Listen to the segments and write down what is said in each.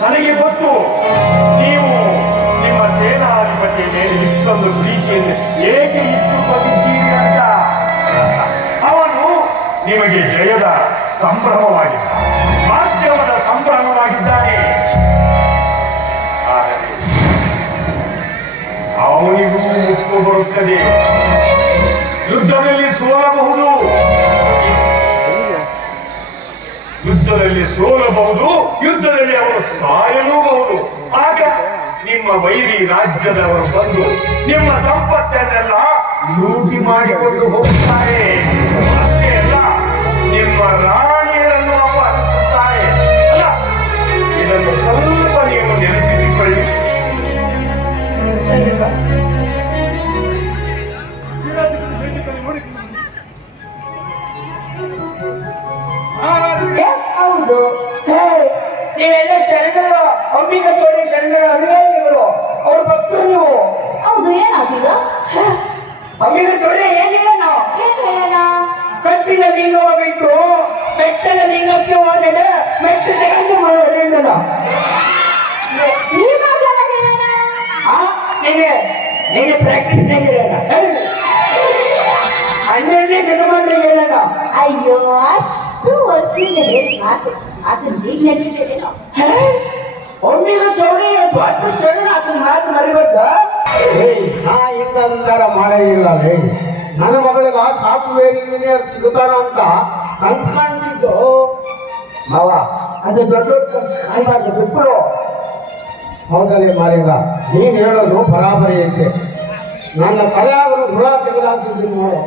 ನನಗೆ ಗೊತ್ತು, ನೀವು ನಿಮ್ಮ ಸೇನಾಧಿಪತಿಯ ಮೇಲೆ ಇಷ್ಟೊಂದು ಪ್ರೀತಿಯನ್ನು ಹೇಗೆ ಇಟ್ಟುಕೊಂಡಿದ್ದೀರಿ ಅಂತ. ಅವನು ನಿಮಗೆ ಜಯದ ಸಂಭ್ರಮವಾಗಿದ್ದ ಮಾಧ್ಯಮದ ಸಂಭ್ರಮವಾಗಿದ್ದಾನೆ. ಅವನಿಗೂ ಮುಕ್ತು ಬರುತ್ತದೆ. ಸೋಲಬಹುದು, ಯುದ್ಧದಲ್ಲಿ ಅವರು ಸಾಯಲೂಬಹುದು. ಆಗ ನಿಮ್ಮ ವೈರಿ ರಾಜ್ಯದವರು ಬಂದು ನಿಮ್ಮ ಸಂಪತ್ತನ್ನೆಲ್ಲ ಲೂಟಿ ಮಾಡಿಕೊಂಡು ಹೋಗ್ತಾರೆ. ಅಷ್ಟೇ ನಿಮ್ಮ ರಾಣಿಯರನ್ನು ಅಪಹರಿಸುತ್ತಾರೆ ಅಲ್ಲ, ಇದನ್ನು ಸ್ವಲ್ಪ ನೀವು ನೆನಪಿಸಿಕೊಳ್ಳಿ. ಹೌದು ಹೇ, ನೀವೆಲ್ಲ ಶರಣರು ಅಂಬಿಕ ಚೋಳಿ ಶರಣರ ಅನುಯಾಯಿಗಳು. ಅವ್ರ ಭಕ್ತರು ನೀವು. ಹೌದು ಏನಾಗಿದೆ ಅಂಬಿಕ ಚೋಳಿ ಏನಿಲ್ಲ ನಾವು ಕತ್ತಿನ ಲಿಂಗ ಕಟ್ಟಿದ ಲಿಂಗವ ಬಿಟ್ಟು ಬೆಟ್ಟದ ಲಿಂಗಕ್ಕೆ ಹೋದರೆ ಮೆಟ್ಟ ತಗೊಂಡು ಮಾಡೋದ್ರಿಂದ ನೀನೆ ಪ್ರಾಕ್ಟೀಸ್ ಹನ್ನೆರಡನೇ ಶತಮಾನದಲ್ಲಿ ಹೇಳೋಣ ಅಯ್ಯೋ ಅಷ್ಟು ವರ್ಷದಿಂದ ಮಾತು? ಅದು ನೆನಪಿದ್ದೇನೋ ದೊಡ್ಡ ಶರಣ ಅದನ್ನ ಮಾತು ಮರಿಬೇಕು? ನಾ ನನ್ನ ಮಗಳಿಗೆ ಸಾಫ್ಟ್ವೇರ್ ಇಂಜಿನಿಯರ್ ಸಿಗುತ್ತಾರ ಅಂತ ಕನ್ಸ್ ಕಾಣ್ತಿದ್ದು ಮಾವ ಅದು ದೊಡ್ಡ ದೊಡ್ಡ ಕನಸು ಕಾಯ್ಬಾರ್ದು ಬಿಟ್ಬಿಡು. ಹೌದಲೇ ಮಾಲಿಂಗ ನೀನ್ ಹೇಳೋದು ಬರಾಬರಿ ಐತೆ. ನನ್ನ ತಲೆಯಾಗಲು ಹುಳ ತೆಗೆದಾಕಿದ್ದೀನಿ ನೋಡು.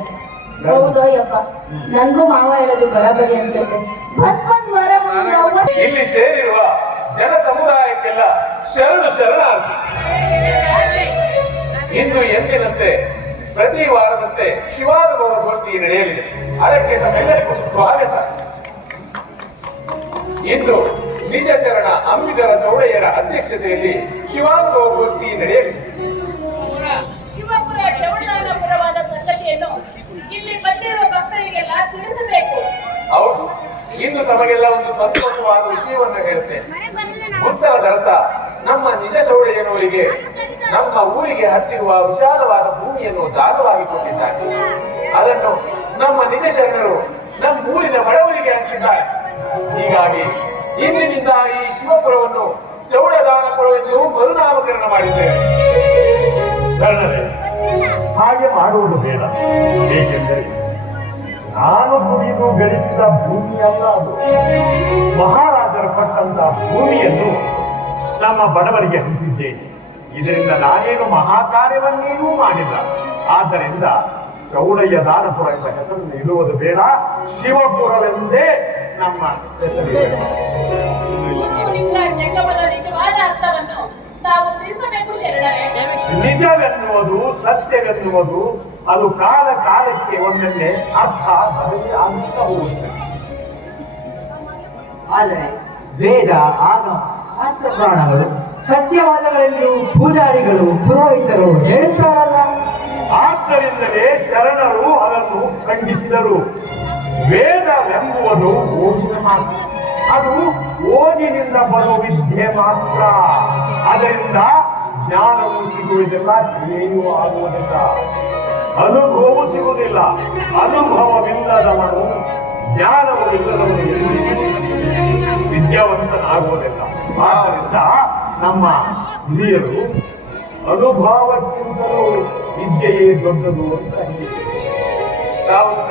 ಇಲ್ಲಿ ಸೇರಿರುವ ಜನ ಸಮುದಾಯಕ್ಕೆಲ್ಲ ಶರಣು ಶರಣಾರ್ಥಿ ಇಂದು ಎಂದಿನಂತೆ ಪ್ರತಿ ವಾರದಂತೆ ಶಿವಾನುಭವ ಗೋಷ್ಠಿ ನಡೆಯಲಿದೆ. ಅದಕ್ಕೆ ನಮ್ಮೆಲ್ಲರಿಗೂ ಸ್ವಾಗತ. ಇಂದು ನಿಜ ಶರಣ ಅಂಬಿಗರ ಚೌಡಯ್ಯರ ಅಧ್ಯಕ್ಷತೆಯಲ್ಲಿ ಶಿವಾನುಭವ ಗೋಷ್ಠಿ ನಡೆಯಲಿದೆ. ಇಂದು ತಮಗೆಲ್ಲ ಒಂದು ಸಂತೋಷವಾದ ವಿಷಯವನ್ನು ಹೇಳ್ತೇನೆ ಉತ್ತರ ದರಸ ನಮ್ಮ ನಿಜ ಶೌರ್ಯನವರಿಗೆ ನಮ್ಮ ಊರಿಗೆ ಹತ್ತಿರುವ ವಿಶಾಲವಾದ ಭೂಮಿಯನ್ನು ದಾನವಾಗಿ ಕೊಟ್ಟಿದ್ದಾರೆ. ಅದನ್ನು ನಮ್ಮ ನಿಜ ಶರಣರು, ನಮ್ಮ ಊರಿನ ಬಡವರಿಗೆ ಹಂಚಿದ್ದಾರೆ. ಹೀಗಾಗಿ ಇಂದಿನಿಂದ ಈ ಶಿವಪುರವನ್ನು ಚೌಡದಾನಪುರವೆಂದು ಮರುನಾಮಕರಣ ಮಾಡಿದ್ದೇವೆ. ಹಾಗೆ ಮಾಡುವುದು ಬೇಡ. ಏಕೆಂದರೆ ನಾನು ದುಡಿದು ಗಳಿಸಿದ ಭೂಮಿಯಲ್ಲ ಅದು. ಮಹಾರಾಜರು ಕೊಟ್ಟಂತ ಭೂಮಿಯನ್ನು ನಮ್ಮ ಬಡವರಿಗೆ ಹಂಚಿದ್ದೇನೆ. ಇದರಿಂದ ನಾನೇನು ಮಹಾಕಾರ್ಯವನ್ನೇನೂ ಮಾಡಿಲ್ಲ. ಆದ್ದರಿಂದ ಗೌಡಯ್ಯ ದಾನಪುರ ಎಂಬ ಹೆಸರನ್ನು ಇಡುವುದು ಬೇಡ. ಶಿವಪುರವೆಂದೇ ನಮ್ಮ ನಿಜವೆನ್ನುವುದು ಸತ್ಯವೆನ್ನುವುದು ಅದು ಕಾಲ ಕಾಲಕ್ಕೆ ಒಮ್ಮೊಮ್ಮೆ ಅರ್ಥ ಬದಲಿ ಆಗುತ್ತಾ ಹೋಗುತ್ತೆ. ಆದರೆ ವೇದ ಆಗಮ ಶಾಸ್ತ್ರ ಪುರಾಣಗಳು ಸತ್ಯವಾದಗಳೆಂದು ಪೂಜಾರಿಗಳು, ಪುರೋಹಿತರು ಹೇಳುತ್ತಾರಲ್ಲ? ಆದ್ದರಿಂದಲೇ ಶರಣರು ಅದನ್ನು ಖಂಡಿಸಿದರು. ವೇದವೆಂಬುವುದು ಓದಿನ ಮಾತು. ಅದು ಓದಿನಿಂದ ಬರುವ ವಿದ್ಯೆ ಮಾತ್ರ. ಅದರಿಂದ ಜ್ಞಾನವು ಸಿಗುವುದಿಲ್ಲ ಏನು ಆಗುವುದಿಲ್ಲ. ಅನುಭವವು ಸಿಗುವುದಿಲ್ಲ ಅನುಭವವಿಲ್ಲದವನು ಜ್ಞಾನವು ಇಲ್ಲದವನು ವಿದ್ಯಾವಂತನಾಗುವುದಿಲ್ಲ ಆದ್ದರಿಂದ ನಮ್ಮ ಹಿರಿಯರು ಅನುಭವಕ್ಕಿಂತಲೂ ವಿದ್ಯೆಯೇ ದೊಡ್ಡದು ಅಂತ ಹೇಳಿದರು.